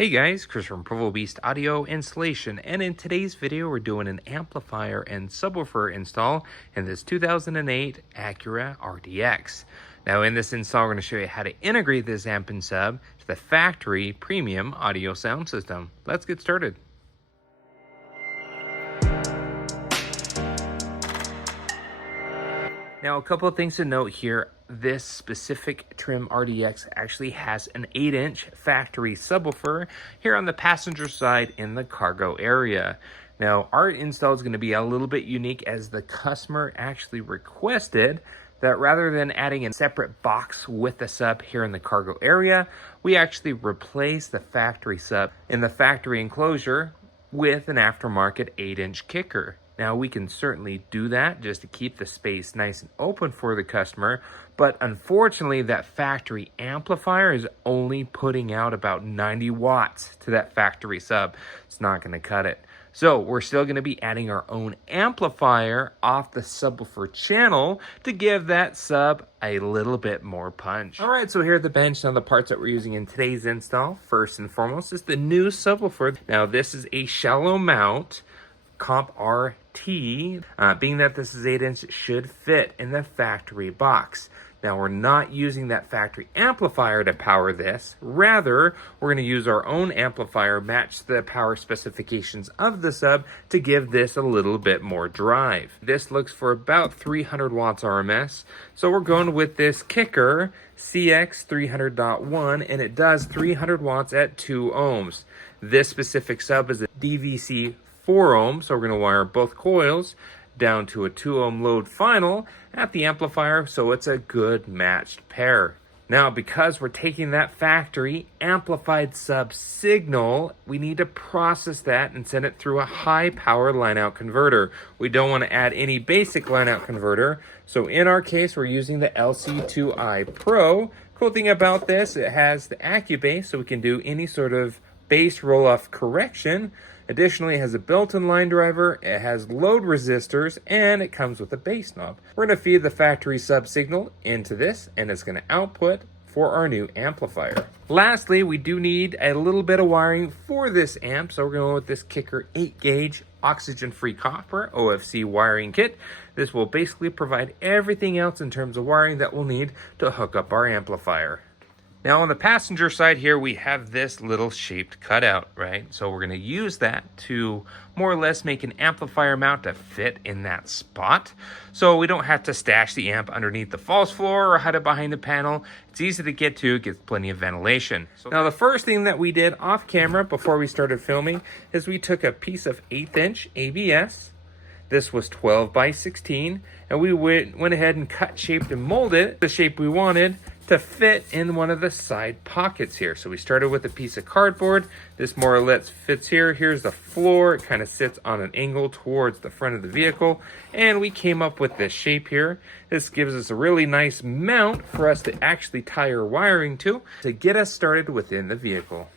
Hey guys, Chris from Provo Beast Audio Installation, and in today's video we're doing an amplifier and subwoofer install in this 2008 Acura RDX. Now in this install we're going to show you how to integrate this amp and sub to the factory premium audio sound system. Let's get started. Now, a couple of things to note here. This specific trim RDX actually has an 8-inch factory subwoofer here on the passenger side in the cargo area. Now, our install is going to be a little bit unique as the customer actually requested that rather than adding a separate box with the sub here in the cargo area, we actually replace the factory sub in the factory enclosure with an aftermarket 8-inch kicker. Now, we can certainly do that just to keep the space nice and open for the customer, but unfortunately that factory amplifier is only putting out about 90 watts to that factory sub. It's not going to cut it. So we're still going to be adding our own amplifier off the subwoofer channel to give that sub a little bit more punch. All right, so here at the bench, now the parts that we're using in today's install, first and foremost, is the new subwoofer. Now this is a shallow mount Comp RT, being that this is 8-inch, it should fit in the factory box. Now we're not using that factory amplifier to power this. Rather, we're going to use our own amplifier, match the power specifications of the sub to give this a little bit more drive. This looks for about 300 watts RMS. So we're going with this kicker CX 300.1, and it does 300 watts at 2 ohms. This specific sub is a DVC 4 ohms, so we're going to wire both coils down to a 2 ohm load final at the amplifier, so it's a good matched pair. Now, because we're taking that factory amplified sub signal, we need to process that and send it through a high power line out converter. We don't want to add any basic line out converter, so in our case we're using the LC2i Pro. Cool thing about this, it has the AccuBass, so we can do any sort of bass roll-off correction. Additionally, it has a built-in line driver, it has load resistors, and it comes with a bass knob. We're going to feed the factory sub signal into this, and it's going to output for our new amplifier. Lastly, we do need a little bit of wiring for this amp, so we're going with this Kicker 8-gauge oxygen-free copper OFC wiring kit. This will basically provide everything else in terms of wiring that we'll need to hook up our amplifier. Now on the passenger side here, we have this little shaped cutout, right? So we're going to use that to more or less make an amplifier mount to fit in that spot. So we don't have to stash the amp underneath the false floor or hide it behind the panel. It's easy to get to, it gets plenty of ventilation. Now the first thing that we did off camera before we started filming is we took a piece of 1/8-inch ABS. This was 12 by 16, and we went ahead and cut, shaped, and molded it the shape we wanted to fit in one of the side pockets here. So we started with a piece of cardboard. This more or less fits here. Here's the floor. It kind of sits on an angle towards the front of the vehicle. And we came up with this shape here. This gives us a really nice mount for us to actually tie our wiring to get us started within the vehicle.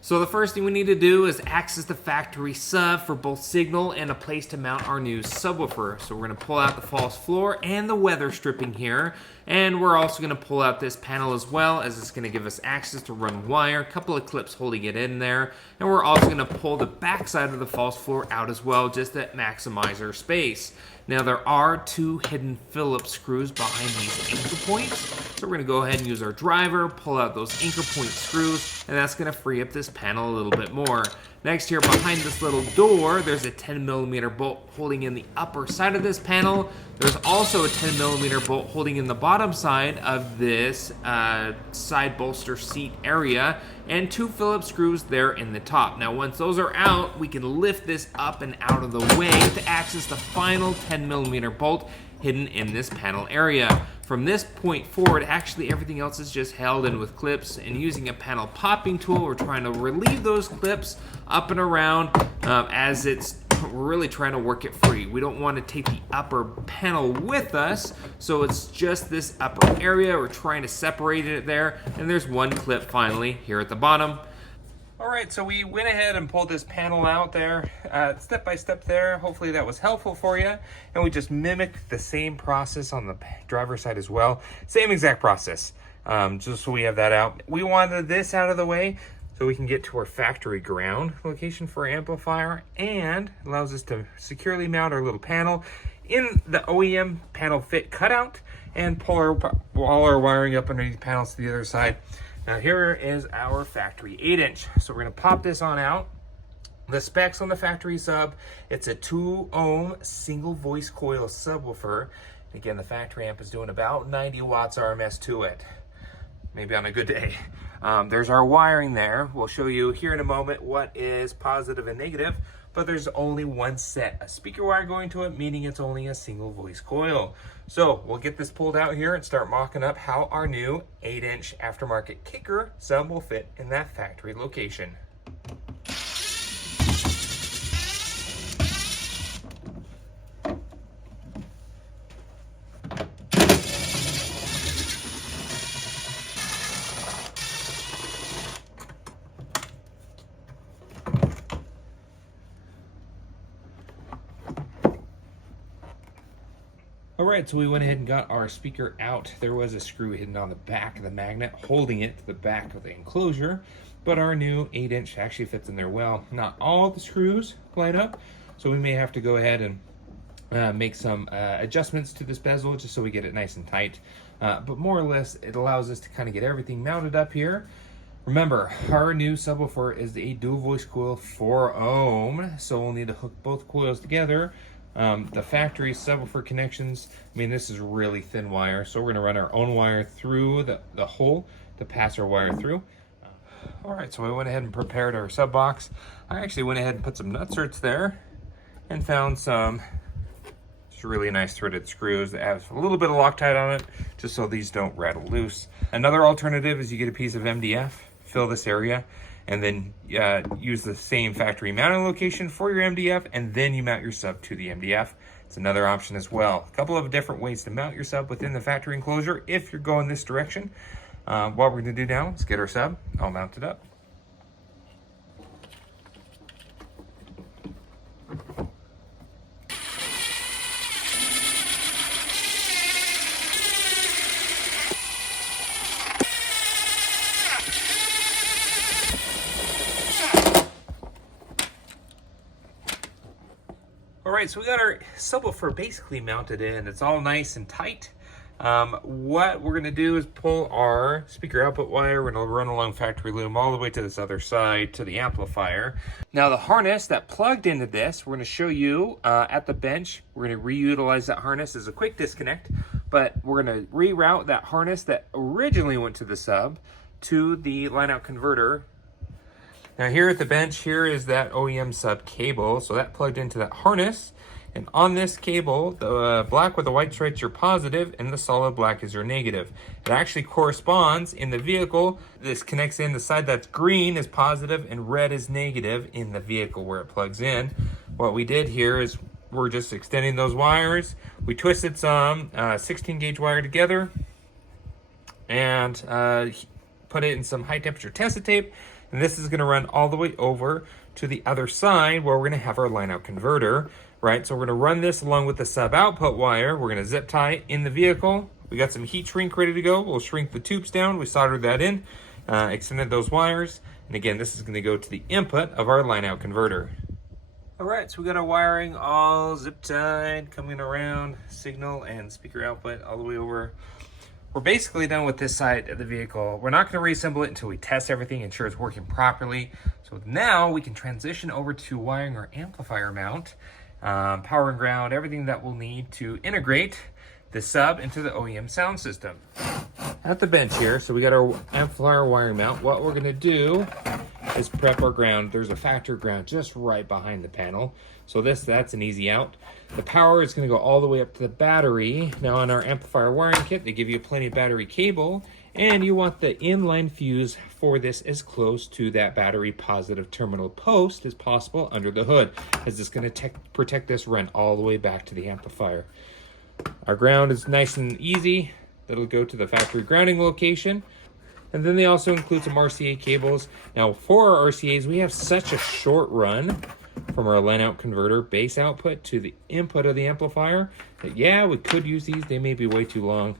So the first thing we need to do is access the factory sub for both signal and a place to mount our new subwoofer. So we're going to pull out the false floor and the weather stripping here. And we're also going to pull out this panel as well, as it's going to give us access to run wire, a couple of clips holding it in there. And we're also going to pull the back side of the false floor out as well, just to maximize our space. Now there are 2 hidden Phillips screws behind these anchor points. So we're going to go ahead and use our driver, pull out those anchor point screws, and that's going to free up this panel a little bit more. Next here behind this little door, there's a 10mm bolt holding in the upper side of this panel. There's also a 10mm bolt holding in the bottom side of this side bolster seat area, and 2 Phillips screws there in the top. Now once those are out, we can lift this up and out of the way to access the final 10mm bolt hidden in this panel area. From this point forward, actually everything else is just held in with clips, and using a panel popping tool, we're trying to relieve those clips up and around as we're really trying to work it free. We don't want to take the upper panel with us, so it's just this upper area. We're trying to separate it there, and there's one clip finally here at the bottom. All right, so we went ahead and pulled this panel out there, step by step there. Hopefully that was helpful for you. And we just mimicked the same process on the driver's side as well. Same exact process, just so we have that out. We wanted this out of the way so we can get to our factory ground location for our amplifier, and allows us to securely mount our little panel in the OEM panel fit cutout and pull all our wiring up underneath the panels to the other side. Now here is our factory 8-inch. So we're gonna pop this on out. The specs on the factory sub, it's a 2 ohm single voice coil subwoofer. Again, the factory amp is doing about 90 watts RMS to it, maybe on a good day. There's our wiring there. We'll show you here in a moment what is positive and negative, but there's only one set of speaker wire going to it, meaning it's only a single voice coil. So we'll get this pulled out here and start mocking up how our new 8-inch aftermarket kicker sub will fit in that factory location. All right, so we went ahead and got our speaker out. There was a screw hidden on the back of the magnet holding it to the back of the enclosure, but our new 8-inch actually fits in there well. Not all the screws line up, so we may have to go ahead and make some adjustments to this bezel just so we get it nice and tight. But more or less, it allows us to kind of get everything mounted up here. Remember, our new subwoofer is a dual voice coil 4 ohm, so we'll need to hook both coils together. The factory subwoofer connections, I mean, this is really thin wire, so we're going to run our own wire through the hole to pass our wire through. All right, so I went ahead and prepared our sub box. I actually went ahead and put some nutserts there and found some just really nice threaded screws that have a little bit of Loctite on it, just so these don't rattle loose. Another alternative is you get a piece of MDF, fill this area, and then use the same factory mounting location for your MDF, and then you mount your sub to the MDF. It's another option as well. A couple of different ways to mount your sub within the factory enclosure if you're going this direction. What we're gonna do now is get our sub all mounted up. All right, so we got our subwoofer basically mounted in. It's all nice and tight. What we're gonna do is pull our speaker output wire. We're gonna run along factory loom all the way to this other side to the amplifier. Now the harness that plugged into this, we're gonna show you at the bench. We're gonna reutilize that harness as a quick disconnect, but we're gonna reroute that harness that originally went to the sub to the line out converter. Now here at the bench, here is that OEM sub cable. So that plugged into that harness. And on this cable, the black with the white stripes are positive and the solid black is your negative. It actually corresponds in the vehicle. This connects in, the side that's green is positive and red is negative in the vehicle where it plugs in. What we did here is we're just extending those wires. We twisted some 16 gauge wire together and put it in some high temperature tensile tape. And this is gonna run all the way over to the other side where we're gonna have our line out converter, right? So we're gonna run this along with the sub output wire. We're gonna zip tie it in the vehicle. We got some heat shrink ready to go. We'll shrink the tubes down. We soldered that in, extended those wires. And again, this is gonna go to the input of our line out converter. All right, so we got our wiring all zip tied, coming around, signal and speaker output all the way over. We're basically done with this side of the vehicle. We're not gonna reassemble it until we test everything, ensure it's working properly. So now we can transition over to wiring our amplifier mount, power and ground, everything that we'll need to integrate the sub into the OEM sound system. At the bench here, so we got our amplifier wiring mount. What we're gonna do is prep our ground. There's a factory ground just right behind the panel. So that's an easy out. The power is gonna go all the way up to the battery. Now on our amplifier wiring kit, they give you plenty of battery cable, and you want the inline fuse for this as close to that battery positive terminal post as possible under the hood, as it's gonna protect this run all the way back to the amplifier. Our ground is nice and easy. That'll go to the factory grounding location. And then they also include some RCA cables. Now for our RCAs, we have such a short run from our line out converter base output to the input of the amplifier that, yeah, we could use these. They may be way too long.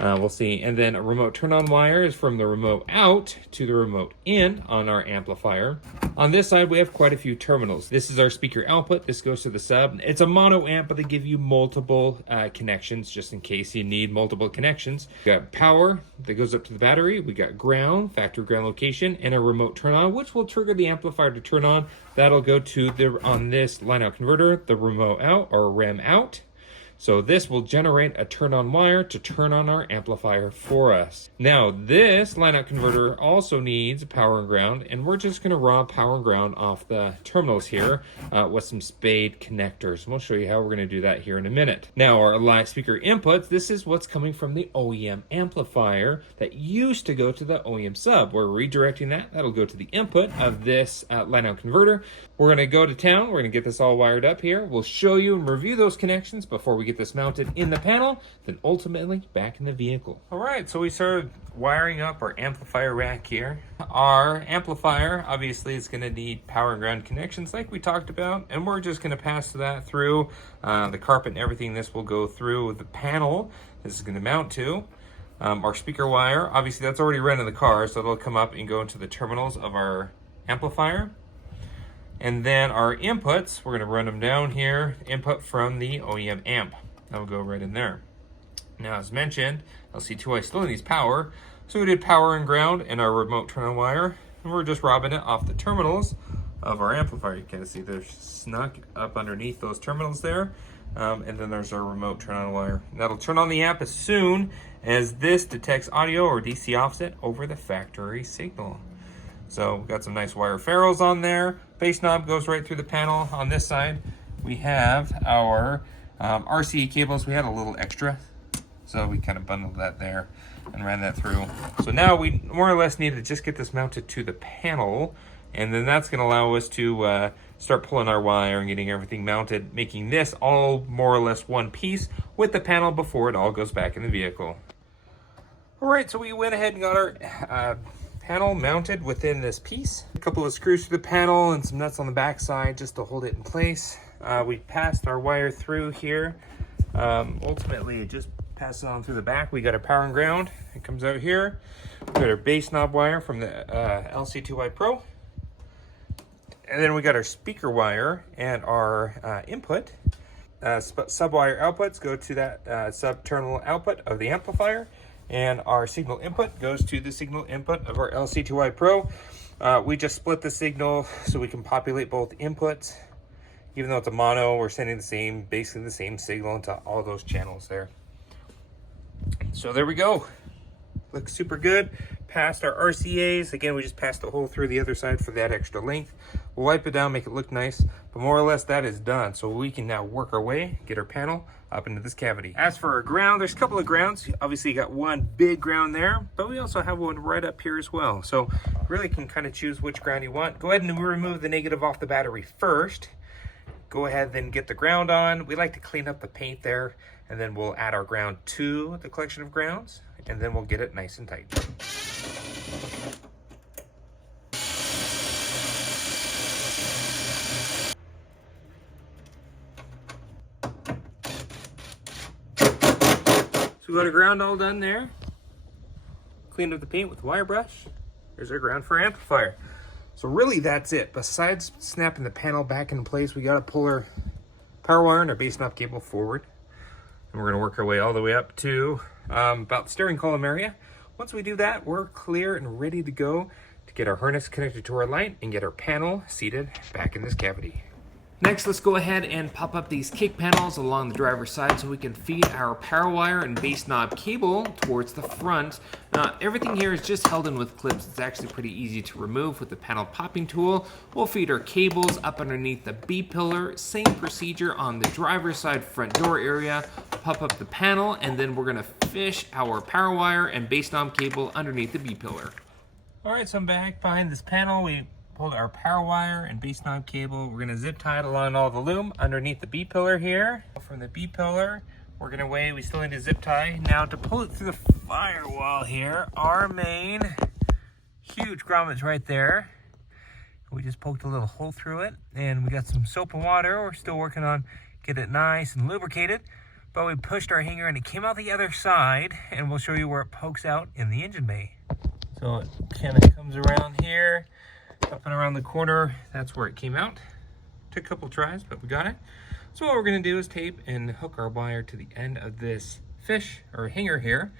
We'll see. And then a remote turn on wire is from the remote out to the remote in on our amplifier. On this side, we have quite a few terminals. This is our speaker output. This goes to the sub. It's a mono amp, but they give you multiple connections just in case you need multiple connections. We got power that goes up to the battery. We got ground, factory ground location, and a remote turn on, which will trigger the amplifier to turn on. That'll go to the, on this line out converter, the remote out or rem out. So this will generate a turn on wire to turn on our amplifier for us. Now this line out converter also needs power and ground, and we're just gonna raw power and ground off the terminals here with some spade connectors. We'll show you how we're gonna do that here in a minute. Now our live speaker inputs, this is what's coming from the OEM amplifier that used to go to the OEM sub. We're redirecting that. That'll go to the input of this line out converter. We're gonna go to town. We're gonna get this all wired up here. We'll show you and review those connections before we get this mounted in the panel, then ultimately back in the vehicle. All right, so we started wiring up our amplifier rack here. Our amplifier obviously is gonna need power and ground connections like we talked about, and we're just gonna pass that through the carpet and everything. This will go through the panel this is gonna mount to. Our speaker wire, obviously that's already run in the car, so it'll come up and go into the terminals of our amplifier. And then our inputs, we're gonna run them down here, input from the OEM amp. That'll go right in there. Now, as mentioned, LC2I still needs power, so we did power and ground and our remote turn on wire, and we're just robbing it off the terminals of our amplifier. You can see they're snuck up underneath those terminals there, and then there's our remote turn on wire. And that'll turn on the amp as soon as this detects audio or DC offset over the factory signal. So we've got some nice wire ferrules on there. Base knob goes right through the panel. On this side, we have our RCA cables. We had a little extra, so we kind of bundled that there and ran that through. So now we more or less need to just get this mounted to the panel, and then that's gonna allow us to start pulling our wire and getting everything mounted, making this all more or less one piece with the panel before it all goes back in the vehicle. All right, so we went ahead and got our panel mounted within this piece. A couple of screws through the panel and some nuts on the back side just to hold it in place. We passed our wire through here. Ultimately, it just passes on through the back. We got our power and ground. It comes out here. We got our base knob wire from the LC2I Pro. And then we got our speaker wire and our input. Sub wire outputs go to that sub terminal output of the amplifier. And our signal input goes to the signal input of our LC2I Pro. We just split the signal so we can populate both inputs. Even though it's a mono, we're sending basically the same signal into all those channels there. So there we go. Looks super good. Passed our RCAs. Again, we just passed the hole through the other side for that extra length. We'll wipe it down, make it look nice, but more or less that is done. So we can now work our way, get our panel up into this cavity. As for our ground, there's a couple of grounds. Obviously you got one big ground there, but we also have one right up here as well. So really can kind of choose which ground you want. Go ahead and remove the negative off the battery first. Go ahead, then get the ground on. We like to clean up the paint there, and then we'll add our ground to the collection of grounds, and then we'll get it nice and tight. So we got our ground all done there. Cleaned up the paint with a wire brush. There's our ground for our amplifier. So really that's it. Besides snapping the panel back in place, we got to pull our power wire and our base knob cable forward. And we're going to work our way all the way up to about the steering column area. Once we do that, we're clear and ready to go to get our harness connected to our light and get our panel seated back in this cavity. Next, let's go ahead and pop up these kick panels along the driver's side so we can feed our power wire and base knob cable towards the front. Everything here is just held in with clips. It's actually pretty easy to remove with the panel popping tool. We'll feed our cables up underneath the B-pillar. Same procedure on the driver's side front door area. Pop up the panel, and then we're gonna fish our power wire and base knob cable underneath the B-pillar. All right, so I'm back behind this panel. We pulled our power wire and base knob cable. We're gonna zip tie it along all the loom underneath the B-pillar here. From the B-pillar, we're gonna we still need to zip tie. Now to pull it through the firewall here, our main huge grommets right there. We just poked a little hole through it, and we got some soap and water. We're still working on getting it nice and lubricated, but we pushed our hanger and it came out the other side, and we'll show you where it pokes out in the engine bay. So it kind of comes around here, up and around the corner. That's where it came out. Took a couple tries, but we got it. So what we're gonna do is tape and hook our wire to the end of this fish or hanger here.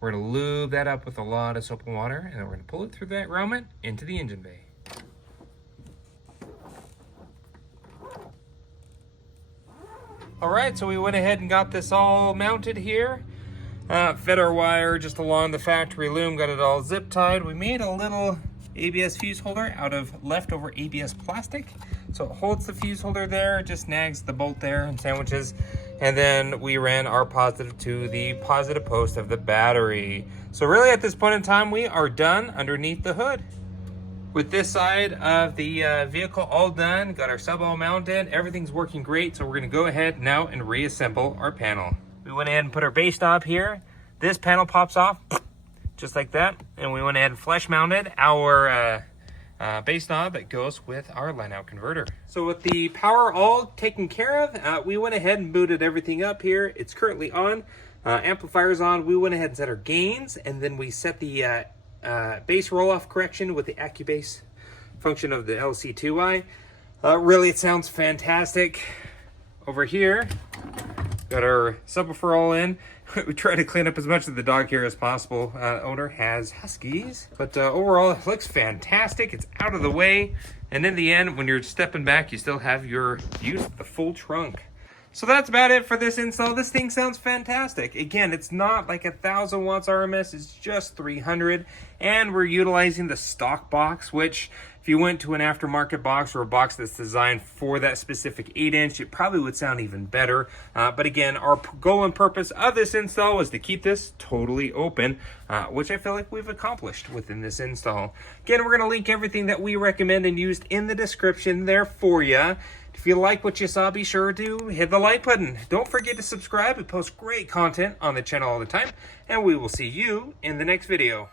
We're gonna lube that up with a lot of soap and water, and then we're gonna pull it through that grommet into the engine bay. All right, so we went ahead and got this all mounted here. Fed our wire just along the factory loom, got it all zip tied. We made a little ABS fuse holder out of leftover ABS plastic. So it holds the fuse holder there, just snags the bolt there and sandwiches. And then we ran our positive to the positive post of the battery. So really at this point in time, we are done underneath the hood. With this side of the vehicle all done, got our sub all mounted, everything's working great. So we're gonna go ahead now and reassemble our panel. We went ahead and put our base knob here. This panel pops off just like that. And we went ahead and flush mounted our base knob that goes with our line out converter. So with the power all taken care of, we went ahead and booted everything up here. It's currently on, amplifier's on. We went ahead and set our gains, and then we set the bass roll-off correction with the AccuBass function of the LC2i. Really, it sounds fantastic. Over here, got our subwoofer all in. We try to clean up as much of the dog hair as possible. Owner has huskies, but overall it looks fantastic. It's out of the way, and in the end, when you're stepping back, you still have your views of the full trunk. So that's about it for this install. This thing sounds fantastic. Again, it's not like 1,000 watts RMS, it's just 300. And we're utilizing the stock box, which if you went to an aftermarket box or a box that's designed for that specific 8-inch, it probably would sound even better. But again, our goal and purpose of this install was to keep this totally open, which I feel like we've accomplished within this install. Again, we're gonna link everything that we recommend and used in the description there for you. If you like what you saw, be sure to hit the like button. Don't forget to subscribe. We post great content on the channel all the time, and we will see you in the next video.